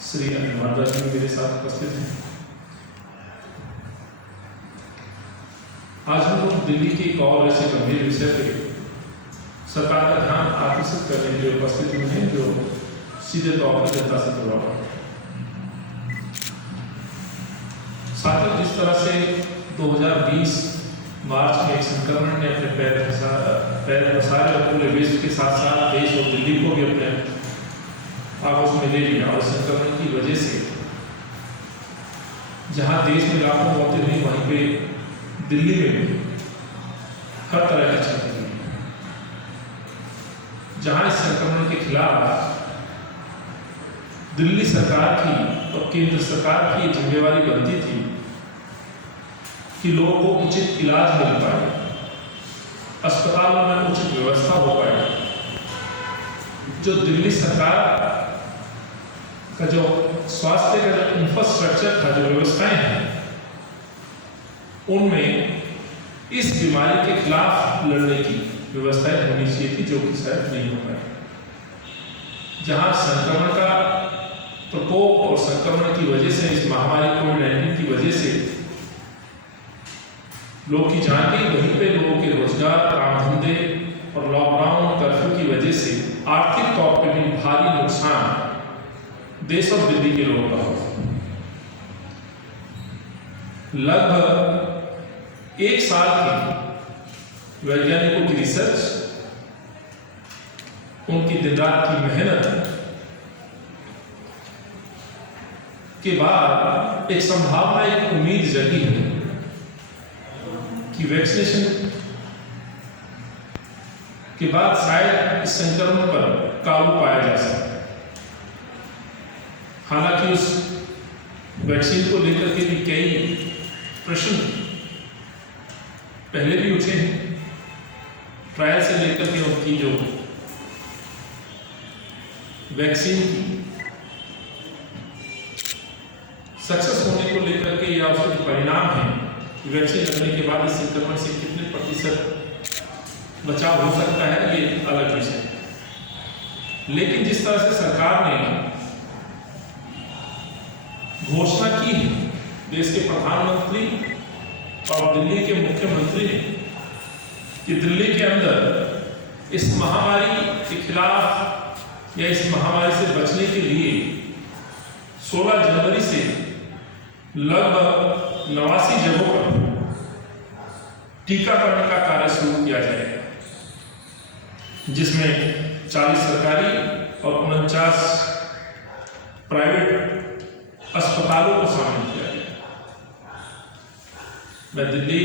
श्री अनिल भारद्वाज जी मेरे साथ उपस्थित हैं। आज हम लोग दिल्ली के एक और ऐसे गंभीर विषय पे सरकार का ध्यान आकर्षित करने के लिए उपस्थित हुए हैं जो सीधे तौर पर जनता से जुड़ा हुआ है। साथ ही जिस तरह से 2020 मार्च में एक संक्रमण ने अपने पैर पसारे और पूरे विश्व के साथ साथ देश और दिल्ली को भी अपने आगोश में ले लिया, और संक्रमण की वजह से जहां देश में लाखों मौतें हुई वहीं पे दिल्ली में भी हर तरह की क्षति हुई। जहां इस संक्रमण के खिलाफ दिल्ली सरकार की और केंद्र सरकार की जिम्मेवारी बनती थी कि लोगों को उचित इलाज मिल पाए, अस्पतालों में उचित व्यवस्था हो पाए। जो दिल्ली सरकार का जो स्वास्थ्य का जो इंफ्रास्ट्रक्चर था, जो व्यवस्थाएं हैं, उनमें इस बीमारी के खिलाफ लड़ने की व्यवस्थाएं होनी चाहिए थी, जो कि शायद नहीं हो पाई। जहां संक्रमण का प्रकोप और संक्रमण की वजह से, इस महामारी कोविड-19 की वजह से लोग की जान गई, वहीं पे लोगों के रोजगार, काम धंधे और लॉकडाउन कर्फ्यू की वजह से आर्थिक तौर पर भी भारी नुकसान देश और दिल्ली के लोगों का हुआ। लगभग 1 साल की वैज्ञानिकों की रिसर्च, उनकी दिन रात की मेहनत के बाद एक संभावना, एक उम्मीद जगी है कि वैक्सीनेशन के बाद शायद इस संक्रमण पर काबू पाया जा सकता है। हालांकि उस वैक्सीन को लेकर के भी कई प्रश्न पहले भी उठे हैं। ट्रायल से लेकर के उनकी जो वैक्सीन की सक्सेस होने को लेकर के या उसके जो परिणाम हैं, वैक्सीन लगने के बाद इस संक्रमण से कितने प्रतिशत बचाव हो सकता है, ये अलग विषय है। लेकिन जिस तरह से सरकार ने घोषणा की है, देश के प्रधानमंत्री और दिल्ली के मुख्यमंत्री ने, कि दिल्ली के अंदर इस महामारी के खिलाफ या इस महामारी से बचने के लिए 16 जनवरी से लगभग 89 जगहों पर टीकाकरण का कार्य शुरू किया जाएगा, जिसमें 40 सरकारी और 49 प्राइवेट अस्पतालों को शामिल किया गया। मैं दिल्ली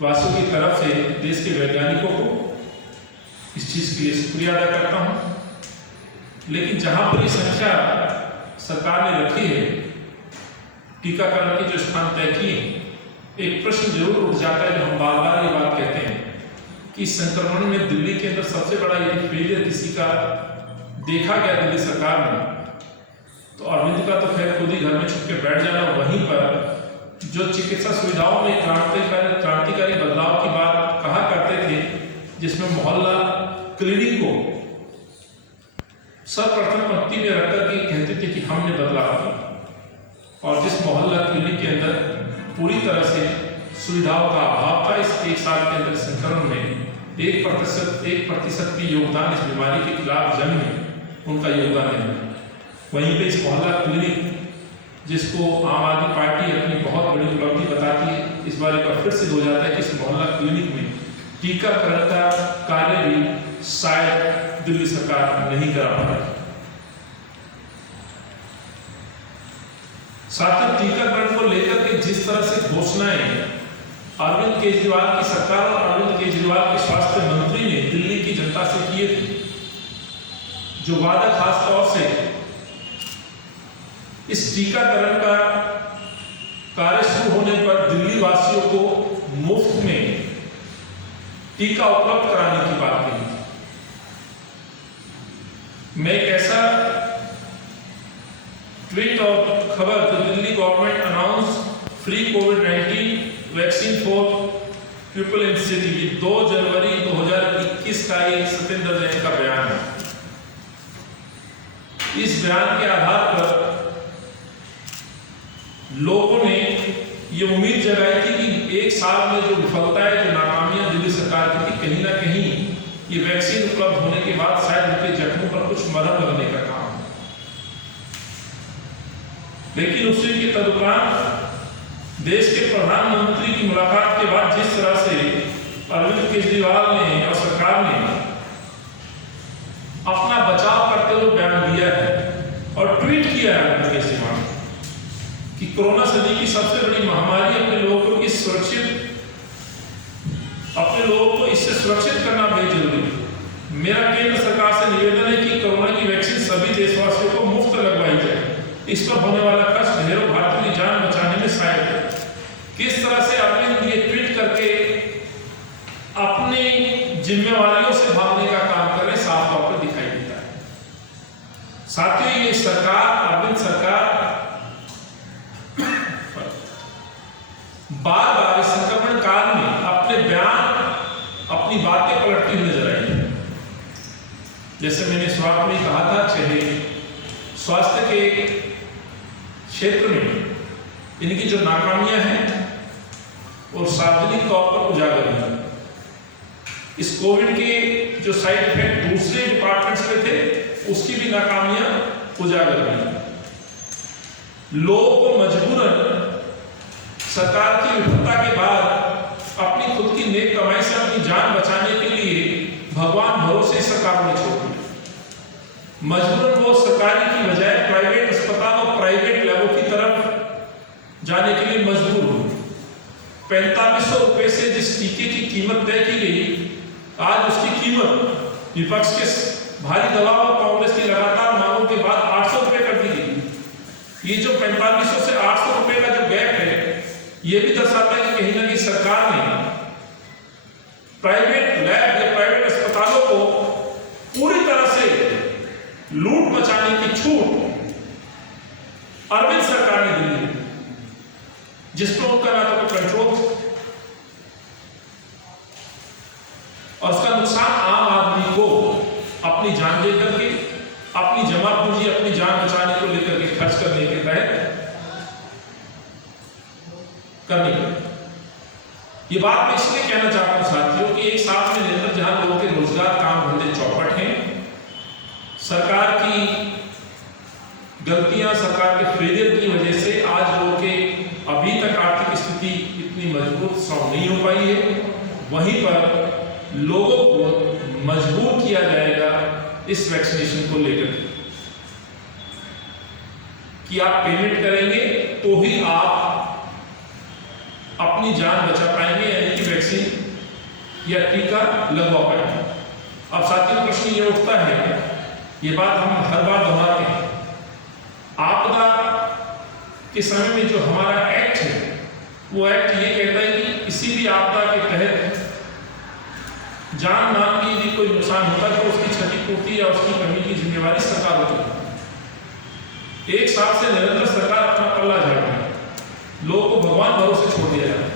वासियों की तरफ से देश के वैज्ञानिकों को इस चीज के लिए शुक्रिया अदा करता हूं। लेकिन जहां पर ये संख्या सरकार ने रखी है, टीकाकरण के जो स्थान तय किए, एक प्रश्न जरूर उठ जाता है, जो हम बार बार ये बात कहते हैं कि इस संक्रमण में दिल्ली के अंदर सबसे बड़ा यदि फेलियर किसी का देखा गया दिल्ली सरकार में, तो अरविंद का तो खैर खुद ही घर में छुप के बैठ जाना। वहीं पर जो चिकित्सा सुविधाओं में क्रांतिकारी बदलाव की बात कहा करते थे, जिसमें मोहल्ला क्लिनिक को सर्वप्रथम पंक्ति में रखकर के कहते थे कि हमने बदलाव किया, और जिस मोहल्ला क्लिनिक के अंदर पूरी तरह से सुविधाओं का अभाव था, इस 1 साल के अंदर संक्रमण में 1% भी योगदान इस बीमारी के खिलाफ जंग में उनका योगदान नहीं है। वहीं पे इस मोहल्ला क्लिनिक, जिसको आम आदमी पार्टी अपनी बहुत बड़ी उपलब्धि बताती है, इस बार एक बार फिर सिद्ध हो जाता है कि इस मोहल्ला क्लिनिक में टीकाकरण का कार्य भी शायद दिल्ली सरकार नहीं करा पा रही। साथ ही टीकाकरण को लेकर के जिस तरह से घोषणाएं अरविंद केजरीवाल की सरकार और अरविंद केजरीवाल के स्वास्थ्य मंत्री ने दिल्ली की जनता से किए थे, जो वादा खास तौर से इस टीकाकरण का कार्य शुरू होने पर दिल्ली वासियों को मुफ्त में टीका उपलब्ध कराने की बात कही थी। मैं एक ऐसा ट्वीट और खबर, जो Delhi government announce free covid vaccine for people in city, 2 जनवरी 2021 का एक सत्येंद्र जैन का बयान है। इस बयान के आधार पर लोगों ने ये उम्मीद जगाई थी कि एक साल में जो विफलताएं, जो नाकामियां दिल्ली सरकार की थी, कहीं ना कहीं ये वैक्सीन उपलब्ध होने के बाद शायद उनके जख्मों पर कुछ मरहम लगने का काम है। लेकिन उसी के तदुपरांत देश के प्रधानमंत्री की मुलाकात के बाद जिस तरह से अरविंद केजरीवाल ने और सरकार ने अपना बचाव करते हुए बयान दिया है और ट्वीट किया है अरविंद केजरीवाल कि कोरोना सदी की सबसे बड़ी महामारी अपने लोगों को इससे सुरक्षित करना बेहद जरूरी है। मेरा केंद्र सरकार से निवेदन है कि कोरोना की वैक्सीन सभी देशवासियों को मुफ्त लगवाई जाए। इस पर होने वाला खर्च ढेरों भारतीयों की जान बचाने में सहायक है। किस तरह से अरविंद ये ट्वीट करके अपनी जिम्मेवारियों से भागने का काम कर रहे साफ तौर पर दिखाई देता है। साथियों, ये सरकार, अरविंद सरकार बार बार इस संक्रमण काल में अपने बयान, अपनी बातें पलटती हुई नजर आई है। जैसे मैंने शुरुआत में कहा था, चाहे स्वास्थ्य के क्षेत्र में इनकी जो नाकामियां हैं और सार्वजनिक तौर पर उजागर हुई। इस कोविड के जो साइड इफेक्ट दूसरे डिपार्टमेंट्स में थे, उसकी भी नाकामियां उजागर हुई। लोगों को मजबूरन सरकार की विफलता के बाद अपनी खुद की नेक कमाई से अपनी जान बचाने के लिए भगवान भरोसे सरकार ने छोड़ दिया। मजबूरन वो सरकारी की बजाय प्राइवेट अस्पताल और प्राइवेट लैबों की तरफ जाने के लिए मजबूर हुए। 4500 रुपए से जिस टीके की कीमत तय की गई, आज उसकी कीमत विपक्ष के भारी दबाव और कांग्रेस की लगातार मांगों के बाद 800 रुपए कर दी गई। ये जो 4500 से 800 रुपए का जो गैप है, ये भी दर्शाता है कि कहीं ना कहीं सरकार ने प्राइवेट लैब या प्राइवेट अस्पतालों को पूरी तरह से लूट मचाने की छूट अरविंद सरकार ने दी, जिस पर उनका ना तो कंट्रोल और उसका नुकसान आम आदमी को अपनी जान लेकर के, अपनी जमा पूंजी, अपनी जान बचाने को लेकर के खर्च करने के तहत करने की। ये बात मैं इसलिए कहना चाहता हूं साथियों कि एक साथ में निरंतर जहां लोगों के रोजगार, काम धंधे चौपट हैं, सरकार की गलतियां, सरकार के फेलियर की वजह से आज लोगों के अभी तक आर्थिक स्थिति इतनी मजबूत स्ट्रांग नहीं हो पाई है। वहीं पर लोगों को मजबूर किया जाएगा इस वैक्सीनेशन को लेकर कि आप पेमेंट करेंगे तो ही आप अपनी जान बचा पाएंगे, यानी कि वैक्सीन या टीका लगवा पाएंगे। अब साथियों, प्रश्न ये उठता है, ये बात हम हर बार दोहराते हैं, आपदा के समय में जो हमारा एक्ट है, वो एक्ट ये कहता है कि किसी भी आपदा के तहत जान माल की भी कोई नुकसान होता है तो उसकी क्षतिपूर्ति या उसकी कमी की जिम्मेवारी सरकार होती है। एक साल से निरंतर सरकार अपना पल्ला झाड़ रही है, लोगों को भगवान भरोसे छोड़ दिया जाता है।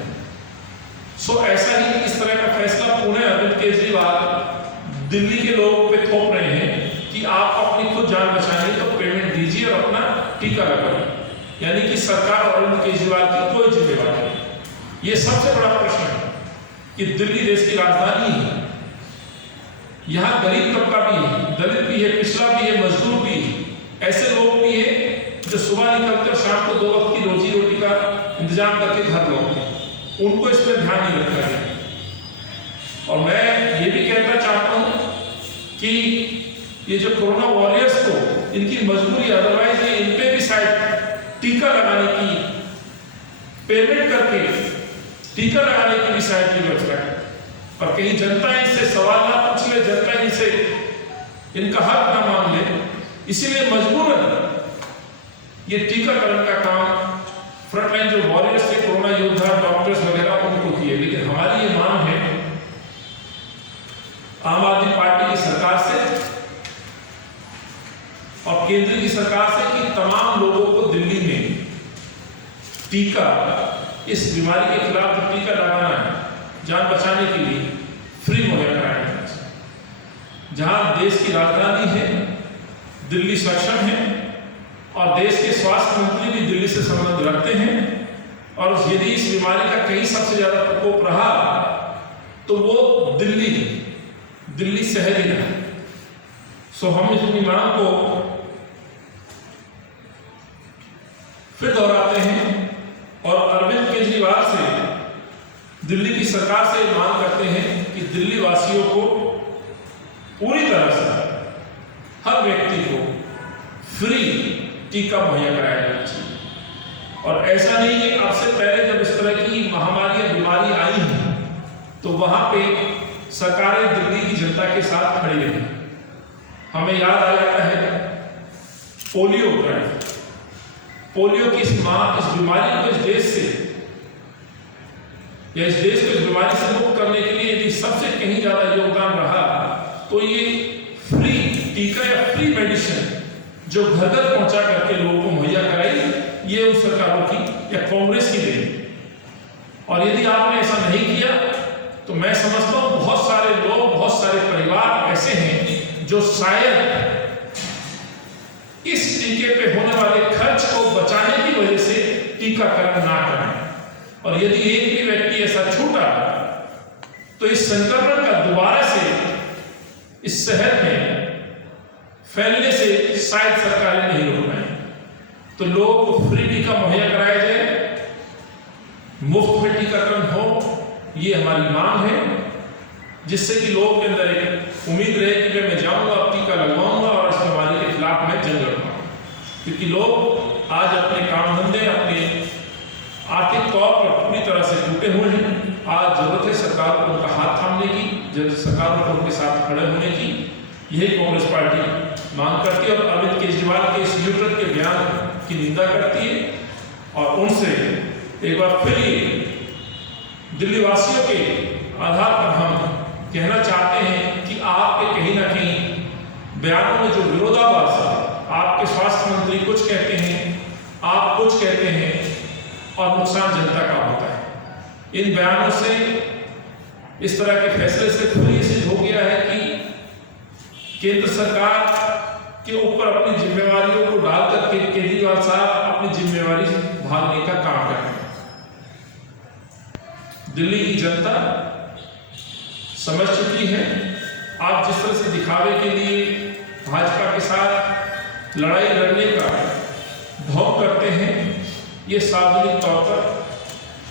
ऐसा ही इस तरह का फैसला पुणे अरविंद केजरीवाल दिल्ली के लोगों पे थोप रहे हैं कि आप अपनी खुद जान बचाएंगे तो पेमेंट दीजिए और अपना टीका लगाइए, यानी कि सरकार और अरविंद केजरीवाल की कोई जिम्मेवारी नहीं। ये सबसे बड़ा प्रश्न है कि दिल्ली देश की राजधानी है, यहाँ गरीब तबका भी है, दलित भी है, पिछड़ा भी है, मजदूर भी है, ऐसे लोग भी है जो सुबह निकलकर शाम को 2 वक्त की रोजी रोटी का इंतजाम करके घर लौटते हैं, उनको इस पर ध्यान नहीं रखा गया। और मैं ये भी कहना चाहता हूं कि ये जो कोरोना वॉरियर्स को इनकी मजबूरी, अदरवाइज ये इन पे भी शायद टीका लगाने की, पेमेंट करके टीका लगाने की भी शायद की व्यवस्था है। और कहीं जनता इनसे सवाल ना पूछ ले, जनता इनसे इनका हक ना मांग ले, इसीलिए मजबूरन ये टीकाकरण का काम फ्रंटलाइन जो वॉरियर्स थे, कोरोना योद्धा, डॉक्टर्स वगैरह, उनको किए। लेकिन हमारी ये मांग है आम आदमी पार्टी की सरकार से और केंद्र की सरकार से कि तमाम लोगों को दिल्ली में टीका, इस बीमारी के खिलाफ जो टीका लगाना है जान बचाने के लिए, फ्री मुहैया कराया जाए। जहां देश की राजधानी है, दिल्ली सक्षम है और देश के स्वास्थ्य मंत्री भी दिल्ली से संबंध रखते हैं, और यदि इस बीमारी का कहीं सबसे ज्यादा प्रकोप रहा तो वो दिल्ली शहर ही रहा। सो हम इस मांग को फिर दोहराते हैं और अरविंद केजरीवाल से दिल्ली की सरकार से मांग करते हैं कि दिल्ली वासियों को पूरी तरह से हर व्यक्ति को फ्री टीका मुहैया कराया जाना चाहिए। और ऐसा नहीं कि अब से पहले जब इस तरह की महामारी या बीमारी आई है तो वहां पे सरकारें दिल्ली की जनता के साथ खड़ी रही। हमें याद आ जाता है पोलियो की इस बीमारी को इस देश से या इस देश को इस बीमारी से मुक्त करने के लिए यदि सबसे कहीं ज्यादा योगदान रहा तो ये फ्री टीका या फ्री मेडिसिन जो घर घर पहुंचा करके लोगों को मुहैया कराई, ये उन सरकारों की या कांग्रेस की देन। और यदि आपने ऐसा नहीं किया तो मैं समझता हूं बहुत सारे लोग, बहुत सारे परिवार ऐसे हैं जो शायद इस टीके पे होने वाले खर्च को बचाने की वजह से टीकाकरण ना करें। और यदि एक भी व्यक्ति ऐसा छूटा तो इस संक्रमण का दोबारा से इस शहर में फैलने से शायद सरकारें नहीं रोक पाएंगी। तो लोगों को फ्री टीका मुहैया कराया जाए, मुफ्त में टीकाकरण हो, ये हमारी मांग है, जिससे कि लोगों के अंदर एक उम्मीद रहे कि मैं जाऊंगा, अब टीका लगवाऊंगा और इस बीमारी के खिलाफ मैं जंग लड़ूंगा। क्योंकि लोग आज अपने काम धंधे, अपने आर्थिक तौर पर पूरी तरह से टूटे हुए हैं। आज जरूरत है सरकार को उनका हाथ थामने की, सरकार को उनके साथ खड़े होने की। यही कांग्रेस पार्टी मांग करती है और अरविंद केजरीवाल के इस न्यूट्रल के बयान की निंदा करती है और उनसे एक बार फिर दिल्ली वासियों के आधार पर हम कहना चाहते हैं कि आपके कहीं ना कहीं बयानों में जो विरोधाभास है, आपके स्वास्थ्य मंत्री कुछ कहते हैं, आप कुछ कहते हैं और नुकसान जनता का होता है। इन बयानों से, इस तरह के फैसले से खुद ये सिद्ध हो गया है कि केंद्र सरकार के ऊपर अपनी जिम्मेवारियों को डालकर के केजरीवाल साहब अपनी जिम्मेवारी से भागने का काम कर रहे हैं। दिल्ली की जनता समझ चुकी है। आप जिस तरह से दिखावे के लिए भाजपा के साथ लड़ाई लड़ने का ढोंग करते हैं, ये सार्वजनिक तौर पर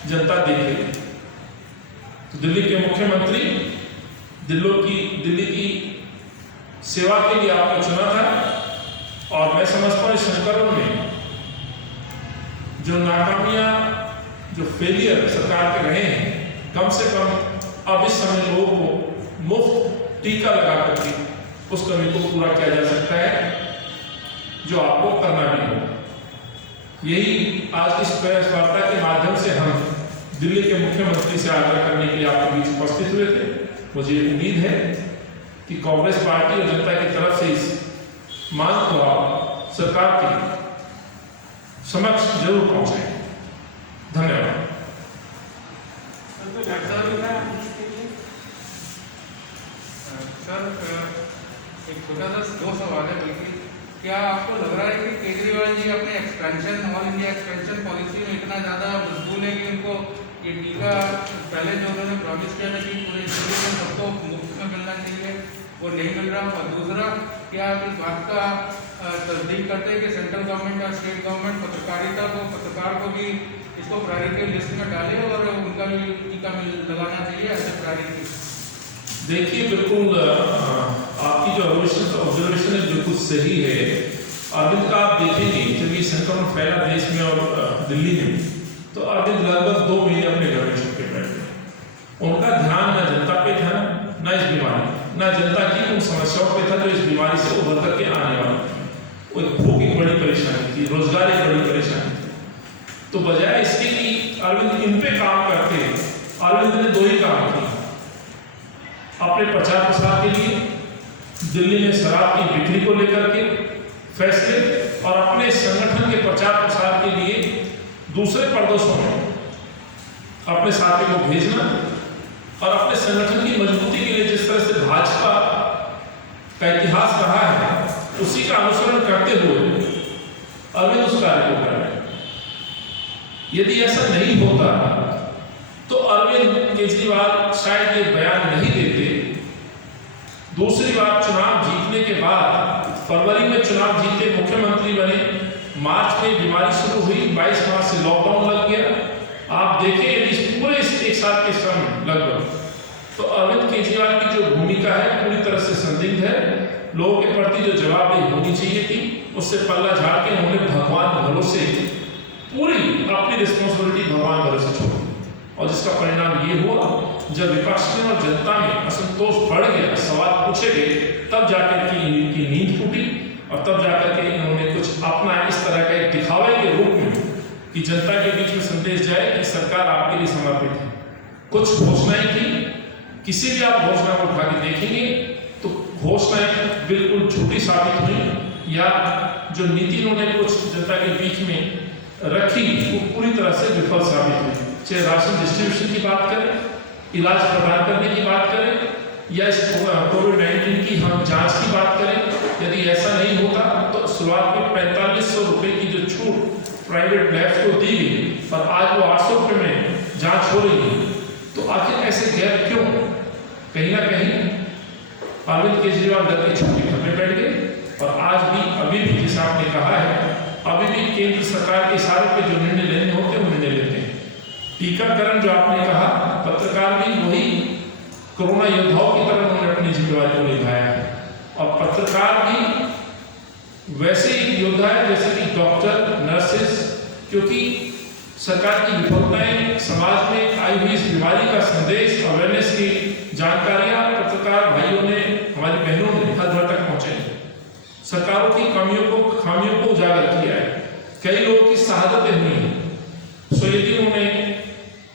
जनता देख रही है। तो दिल्ली के मुख्यमंत्री दिल्ली की सेवा के लिए आपने चुना था और मैं समझता हूं इस संकल्प में जो नाकामियां, जो फेलियर सरकार के रहे हैं, कम से कम अब इस समय लोगों को मुफ्त टीका लगा करके उस कमी को पूरा किया जा सकता है जो आपको करना भी हो। यही आज इस प्रेस वार्ता के माध्यम से हम दिल्ली के मुख्यमंत्री से आग्रह करने के लिए आपके बीच उपस्थित हुए थे। मुझे उम्मीद है कि कांग्रेस पार्टी और जनता की तरफ से इस मांग को आप सरकार के समक्ष जरूर पहुंचाएं। धन्यवाद। सर, एक छोटा सा दो सवाल है। बल्कि क्या आपको लग रहा है कि केजरीवाल जी अपने expansion, all India expansion policy में इतना ज़्यादा मजबूर है कि उनको ये टीका पहले जो उन्होंने प्रॉमिस किया था कि पूरे देश में सबको मुफ्त में मिलना चाहिए, वो नहीं मिल रहा? और दूसरा, क्या आप इस बात का तस्दीक करते हैं कि सेंट्रल गवर्नमेंट और स्टेट गवर्नमेंट पत्रकार को भी इसको प्रायोरिटी लिस्ट में डाले और उनका भी टीका लगाना चाहिए ऐसे प्रायोरिटी? देखिए, बिल्कुल आपकी जो ऑब्जर्वेशन है बिल्कुल सही है। अरविंद का आप देखेंगे जब ये संक्रमण फैला देश में और दिल्ली में, तो अरविंद लगभग 2 महीने अपने घर में छुप के बैठे। उनका ध्यान न जनता पे था, न इस बीमारी, न जनता की उन समस्याओं पे था जो इस बीमारी से उभर करके आने वाली थी। भूख एक बड़ी परेशानी थी, रोजगार एक बड़ी परेशानी थी। तो बजाय इसके कि अरविंद इन पे काम करते, अरविंद ने 2 ही काम किए। अपने प्रचार प्रसार के लिए दिल्ली में शराब की बिक्री को लेकर के फैसले और अपने संगठन के प्रचार प्रसार के लिए दूसरे प्रदेशों में अपने साथी को भेजना और अपने संगठन की मजबूती के लिए जिस तरह से भाजपा का इतिहास रहा है उसी का अनुसरण करते हुए अरविंद उस कार्य को कर रहे हैं। यदि ऐसा नहीं होता तो अरविंद केजरीवाल शायद ये बयान नहीं देते। दूसरी बात, चुनाव जीतने के बाद फरवरी में चुनाव जीते, मुख्यमंत्री बने, मार्च में बीमारी शुरू हुई, 22 मार्च से लॉकडाउन लग गया। आप देखें यदि पूरे एक साल के समय लगभग, तो अरविंद केजरीवाल की जो भूमिका है पूरी तरह से संदिग्ध है। लोगों के प्रति जो जवाबदेही होनी चाहिए थी उससे पल्ला झाड़ के उन्होंने भगवान भरोसे पूरी अपनी रिस्पॉन्सिबिलिटी भगवान भरोसे छोड़ी, और जिसका परिणाम ये हुआ जब विपक्ष में और जनता में असंतोष बढ़ गया, सवाल पूछे गए, तब जाकर के इनकी नींद टूटी और तब जाकर के इन्होंने कुछ अपना इस तरह का एक दिखावे के रूप में कि जनता के बीच में संदेश जाए कि सरकार आपके लिए समर्पित है। कुछ घोषणाएं की, किसी भी आप घोषणा को उठा के देखेंगे तो घोषणाएं बिल्कुल झूठी साबित हुई, या जो नीति उन्होंने कुछ जनता के बीच में रखी वो पूरी तरह से विफल साबित हुई। चाहे राशन डिस्ट्रीब्यूशन की बात करें, इलाज प्रदान करने की बात करें, या इस कोविड-19 की हम जांच की बात करें, यदि ऐसा नहीं होता तो शुरुआत में 4500 रुपए की जो छूट प्राइवेट लैब्स को दी गई और आज वो 800 रुपए में जांच हो रही है, तो आखिर ऐसे गैप क्यों? कहीं ना कहीं अरविंद केजरीवाल डर के छुट्टी घर में बैठ गए, और आज भी अभी भी जैसा आपने कहा है, अभी भी केंद्र सरकार के इशारों पे जो निर्णय लेने होते हैं वो निर्णय लेते हैं। टीकाकरण जो आपने कहा, पत्रकार भी वही कोरोना योद्धाओं की तरह उन्होंने अपनी जिम्मेदारी को निभाया है, और पत्रकार भी वैसे ही योद्धा है जैसे कि डॉक्टर, नर्सेस, क्योंकि सरकार की विफलताएं, समाज में आई हुई इस बीमारी का संदेश, अवेयरनेस की जानकारियां पत्रकार भाइयों ने, हमारी बहनों ने हर घर तक पहुंचाई। सरकारों की खामियों को उजागर किया है, कई लोगों की शहादतें हुई हैं। सो यदि उन्होंने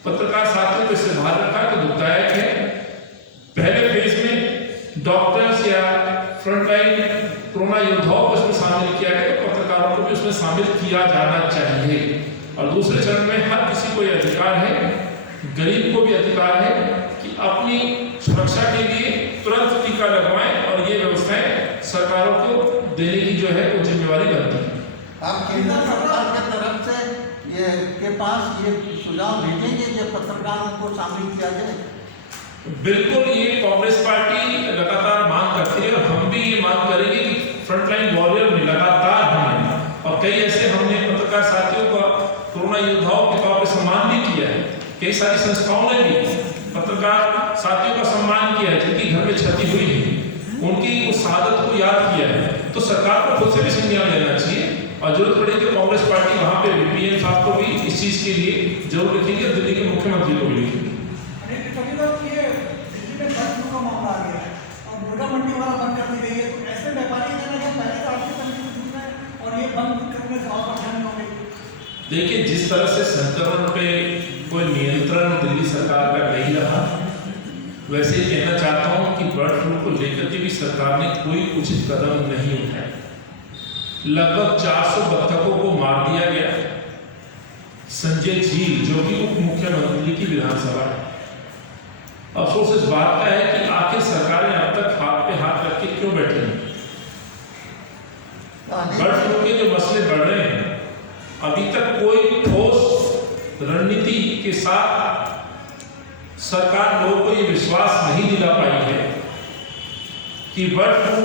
पत्रकार साथियों को इससे बाहर रखा तो दुखदायक है। पहले फेज में डॉक्टर्स या फ्रंटलाइन कोरोना योद्धाओं को इसमें शामिल किया गया, तो पत्रकारों को भी उसमें शामिल किया जाना चाहिए। और दूसरे चरण में हर किसी को यह अधिकार है, गरीब को भी अधिकार है कि अपनी सुरक्षा के लिए तुरंत टीका लगवाएं, और ये व्यवस्थाएं सरकारों को देने की जो है वो जिम्मेवारी बनती है। आप केंद्र सरकार के तरफ से ये के पास ये सुझाव भेजेंगे कि पत्रकारों को शामिल किया जाए? बिल्कुल, ये कांग्रेस पार्टी लगातार मांग करती है, और हम भी ये मांग करेंगे कि फ्रंटलाइन वॉरियर में लगातार हमने, और कई ऐसे हमने पत्रकार साथियों का कोरोना योद्धाओं के तौर पर सम्मान भी किया है। कई सारी संस्थाओं ने भी पत्रकार साथियों का सम्मान किया है जिनकी घर में क्षति हुई है, उनकी उस शहादत को याद किया है। तो सरकार को खुद से भी संज्ञान लेना चाहिए, और जरूरत पड़े तो कांग्रेस पार्टी वहां पे VPN साहब को भी इस चीज के लिए जरूर लिखेंगे, दिल्ली के मुख्यमंत्री को भी लिखेंगे। देखिए, जिस तरह से संक्रमण पे कोई नियंत्रण दिल्ली सरकार का नहीं रहा, वैसे ही कहना चाहता हूं कि बर्ड फ्लू को लेकर के भी सरकार ने कोई उचित कदम नहीं उठाए। लगभग 400 बत्तखों को मार दिया गया। संजय झील जो कि उप मुख्यमंत्री की विधानसभा है, अफसोस इस बात का है कि आखिर सरकारें अब तक हाथ पे हाथ रख के क्यों बैठी हैं? बर्ड फ्लू के जो मसले बढ़ रहे हैं, अभी तक कोई ठोस रणनीति के साथ सरकार लोगों को ये विश्वास नहीं दिला पाई है कि बर्ड फ्लू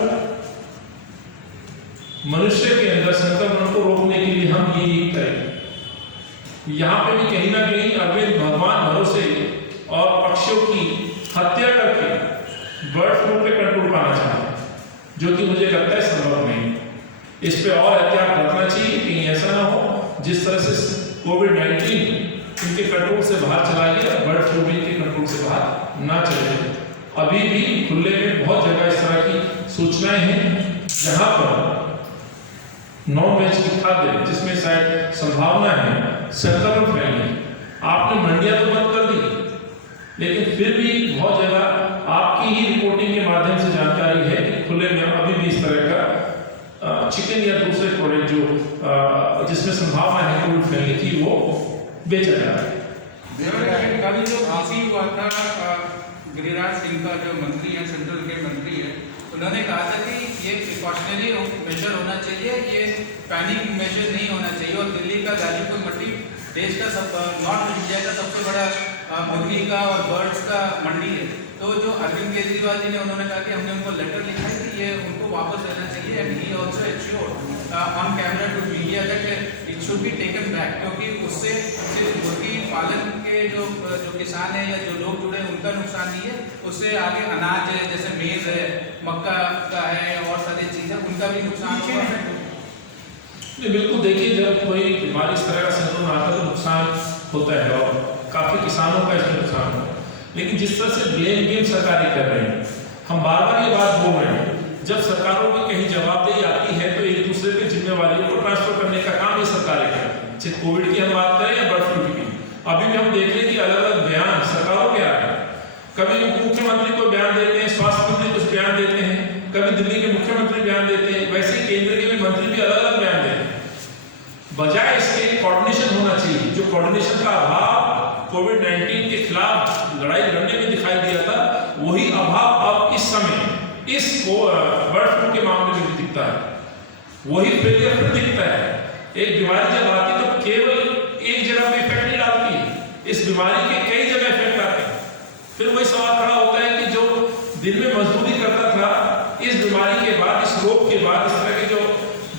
मनुष्य के अंदर संक्रमण को रोकने के लिए हम ये करें। यहाँ पे भी कहीं ना कहीं अरविंद भगवान भरोसे और पक्षियों की हत्या करके बर्ड फ्लू पे कंट्रोल पाना चाहते हैं, जो कि मुझे लगता है संभव नहीं। इस पे और एहतियात बरतना चाहिए, कहीं ऐसा ना हो जिस तरह से कोविड-19 इनके कंट्रोल से बाहर चला गया, बर्ड फ्लू भी इनके कंट्रोल से बाहर ना चले। अभी भी खुले में बहुत जगह इस तरह की सूचनाएं हैं जहां पर नॉन वेज की खाद्य जिसमें शायद संभावना है संक्रमण फैलने, आपने मंडियां तो बंद कर दी, लेकिन फिर भी बहुत जगह आपकी ही रिपोर्टिंग के माध्यम से जानकारी है कि खुले में अभी भी इस तरह का चिकन या दूसरे प्रोडक्ट जो जिसमें संभावना है कोविड फैलने की वो बेचा जा रहा है। कल जो हुआ था गिरिराज सिंह का जो मंत्री है, सेंट्रल के मंत्री है, उन्होंने कहा था कि ये प्रिकॉशनरी मेजर होना चाहिए, ये पैनिक मेजर नहीं होना चाहिए। और दिल्ली का गाजीपुर मंडी देश का नॉर्थ इंडिया का सबसे बड़ा मुर्गी का और बर्ड्स का मंडी है। तो जो अरविंद केजरीवाल जी ने उन्होंने कहा कि हमने उनको लेटर लिखा है कि ये उनको वापस लेना चाहिए, and he also assured on camera to media that it should be taken back, क्योंकि उससे सिर्फ मुर्गी पालन के जो किसान हैं या जो लोग जुड़े हैं उनका नुकसान नहीं है, उससे आगे अनाज है जैसे मेज है, मक्का का है और सारी चीज़ें उनका भी नुकसान होगा। नहीं, बिल्कुल देखिए, जब कोई बीमारी इस तरह का संक्रमण आता है तो नुकसान होता है और काफ़ी किसानों का इसमें नुकसान होता है। लेकिन जिस तरह से ब्लेम गेम सरकारें कर रहे हैं, हम बार बार ये बात बोल रहे हैं, जब सरकारों की कहीं जवाबदेही आती है तो एक दूसरे की जिम्मेवारियों को ट्रांसफर करने का काम ये सरकारें करती हैं। चाहे कोविड की हम बात करें या बर्ड फ्लू की, अभी भी हम देख रहे हैं कि अलग अलग बयान सरकारों के आ रहे हैं। कभी मुख्यमंत्री को बयान देते हैं, स्वास्थ्य मंत्री कुछ बयान देते हैं, कभी दिल्ली के मुख्यमंत्री बयान देते हैं, वैसे ही केंद्र के भी मंत्री भी अलग अलग बयान देते हैं। बजाय इसके कोऑर्डिनेशन होना चाहिए, जो कोऑर्डिनेशन का अभाव कोविड-19 के खिलाफ लड़ाई लड़ने में दिखाई दिया था, वही अभाव अब इस समय इस बर्ड फ्लू के मामले में भी दिखता है। वही फेलियर फिर दिखता है। एक बीमारी जब आती है तो केवल एक जगह पे इफेक्ट नहीं डालती है, इस बीमारी के कई जगह इफेक्ट आते हैं। फिर वही सवाल खड़ा होता है कि जो दिन में मजदूरी करता था, इस बीमारी के बाद, इस रोग के बाद, इस तरह के जो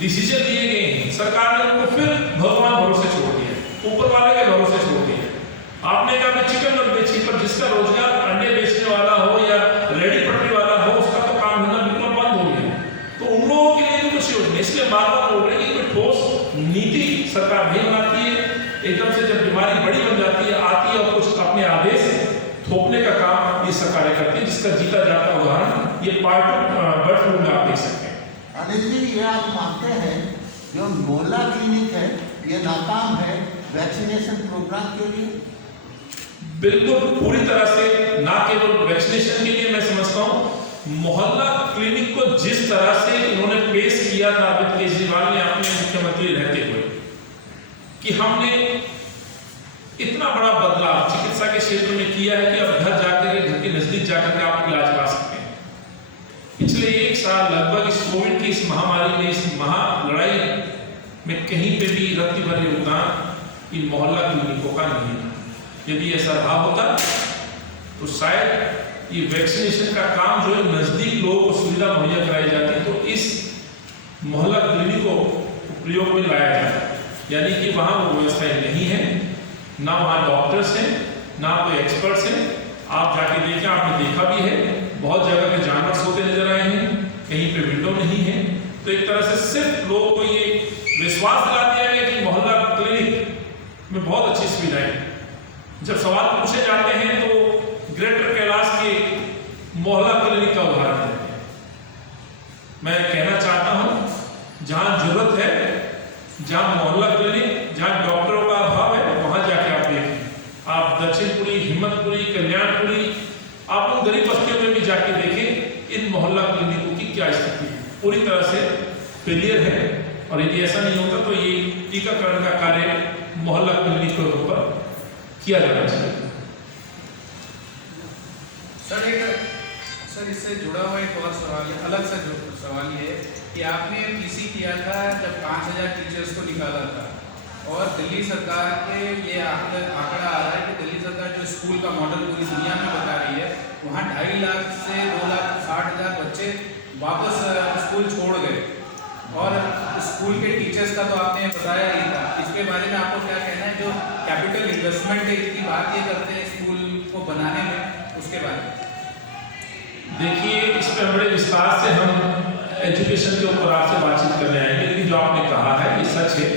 डिसीजन लिए गए हैं, सरकार ने उनको फिर भगवान भरोसे छोड़ दिया, ऊपर वाले के भरोसे छोड़ दिया। आपने कहा कि चिकन मत बेचिए, पर जिसका रोजगार अंडे बेचने वाला हो या रेडी पटरी वाला हो, उसका तो काम धंधा बिल्कुल बंद हो गया। तो उन लोगों के लिए भी कुछ योजना, इसलिए बार बार बोल रहे हैं कि कोई ठोस नीति सरकार नहीं बनाती है। एकदम से जब बीमारी बड़ी बन जाती है, आती है और कुछ अपने आदेश थोपने का काम ये सरकारें करती है, जिसका जीता जाता उदाहरण ये पार्ट बर्ड फ्लू में आप देख सकते हैं। अनिल जी, ये आप मानते हैं जो मोहल्ला क्लिनिक है ये नाकाम है वैक्सीनेशन प्रोग्राम के लिए? बिल्कुल, पूरी तरह से। ना केवल वैक्सीनेशन के लिए, मैं समझता हूँ मोहल्ला क्लिनिक को जिस तरह से उन्होंने पेश किया था अरविंद केजरीवाल ने अपने मुख्यमंत्री रहते हुए, कि हमने इतना बड़ा बदलाव चिकित्सा के क्षेत्र में किया है कि अब घर जाकर, घर के नजदीक जाकर के आप इलाज पा सकते हैं। पिछले एक साल लगभग इस कोविड की इस महामारी में, इस महा लड़ाई में कहीं पे भी रत्ती भर योगदान इन मोहल्ला क्लिनिकों का नहीं है। यदि ऐसा रहा होता तो शायद ये वैक्सीनेशन का काम जो है नजदीक लोगों को सुविधा मुहैया कराई जाती, तो इस मोहल्ला क्लिनिकों को प्रयोग में लाया जाता। यानी कि वहाँ वो व्यवस्थाएं नहीं है, ना वहाँ डॉक्टर्स हैं, ना कोई एक्सपर्ट्स हैं। आप जाके देखें, आपने देखा भी है, बहुत जगह पे जानवर सोते नजर आए हैं, कहीं पे विंडो नहीं है। तो एक तरह से सिर्फ लोगों को ये विश्वास दिला दिया गया कि मोहल्ला क्लिनिक में बहुत अच्छी सुविधाएं हैं। जब सवाल पूछे जाते हैं तो ग्रेटर कैलाश के मोहल्ला क्लिनिक का उदाहरण देते हैं। मैं कहना चाहता हूं, जहां जरूरत है, जहां मोहल्ला क्लिनिक, जहां डॉक्टरों का अभाव है, वहां जाके आप देखें। आप दक्षिणपुरी, हिम्मतपुरी, कल्याणपुरी, आप उन गरीब बस्तियों में भी जाके देखें इन मोहल्ला क्लिनिकों की क्या स्थिति है। पूरी तरह से फेलियर है, और यदि ऐसा नहीं होता तो ये टीकाकरण का कार्य मोहल्ला क्लिनिकों के ऊपर किया जाना चाहिए। सर इससे जुड़ा हुआ एक और सवाल है, अलग सा जो सवाल ये है कि आपने पीसी किया था जब 5000 टीचर्स को निकाला था, और दिल्ली सरकार के ये आंकड़ा आ रहा है कि दिल्ली सरकार जो स्कूल का मॉडल पूरी दुनिया में बता रही है, वहाँ 2.5 लाख से 2,60,000 बच्चे वापस स्कूल छोड़ गए, और स्कूल के टीचर्स का तो आपने बताया ही था। इसके बारे में आपको क्या कहना है? जो कैपिटल इन्वेस्टमेंट है, इसकी बात ये करते हैं स्कूल को बनाने में, उसके बारे में देखिए, इस पर बड़े विस्तार से हम एजुकेशन के ऊपर आपसे बातचीत करने आएंगे। लेकिन जो आपने कहा है ये सच है।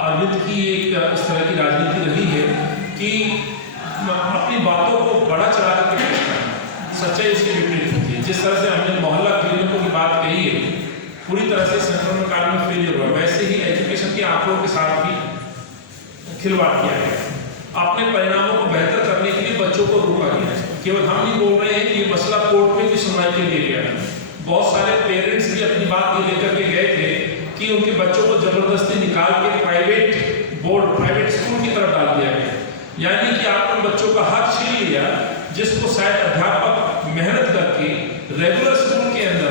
अरविंद की एक इस तरह की राजनीति रही है कि अपनी बातों को बड़ा चढ़ा करके पेश करना, सच्चाई उसकी विपरीत होती है। जिस तरह से हमने मोहल्ला क्लिनिकों की बात कही है, पूरी तरह से संक्रमण काल में फेलियर हुआ, वैसे ही एजुकेशन के आंकड़ों के साथ भी खिलवाड़ किया गया। अपने परिणामों को बेहतर करने के लिए बच्चों को रोका गया। केवल हम नहीं बोल रहे हैं कि ये मसला कोर्ट में भी सुनवाई के लिए गया। बहुत सारे पेरेंट्स भी अपनी बात ये लेकर के गए थे कि उनके बच्चों को जबरदस्ती निकाल के प्राइवेट बोर्ड, प्राइवेट स्कूल की तरफ डाल दिया गया। यानी कि आपने बच्चों का हक छीन लिया, जिसको शायद अध्यापक मेहनत करके रेगुलर स्कूल के अंदर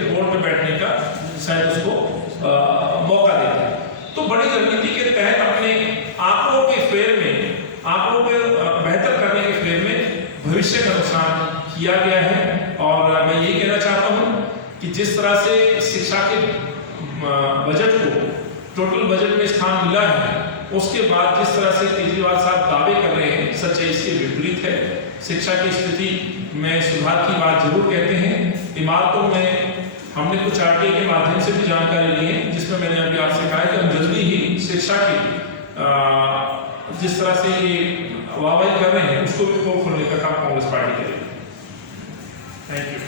एग्जीक्यूटिव बोर्ड में बैठने का शायद उसको मौका देते हैं। तो बड़ी रणनीति के तहत अपने आंकड़ों के फेर में, आंकड़ों को बेहतर करने के फेर में भविष्य का नुकसान किया गया है। और मैं यही कहना चाहता हूँ कि जिस तरह से शिक्षा के बजट को टोटल बजट में स्थान मिला है, उसके बाद जिस तरह से केजरीवाल साहब दावे कर रहे हैं, सच्चाई इसके विपरीत है। शिक्षा की स्थिति में सुधार की बात जरूर कहते हैं। इमारतों में हमने कुछ आरटीआई के माध्यम से भी जानकारी ली है, जिसमें मैंने अभी आपसे कहा है कि हम जल्दी ही शिक्षा की जिस तरह से ये वाहवाही कर रहे हैं, उसको भी खोलने का काम कांग्रेस पार्टी करेगी। Thank you.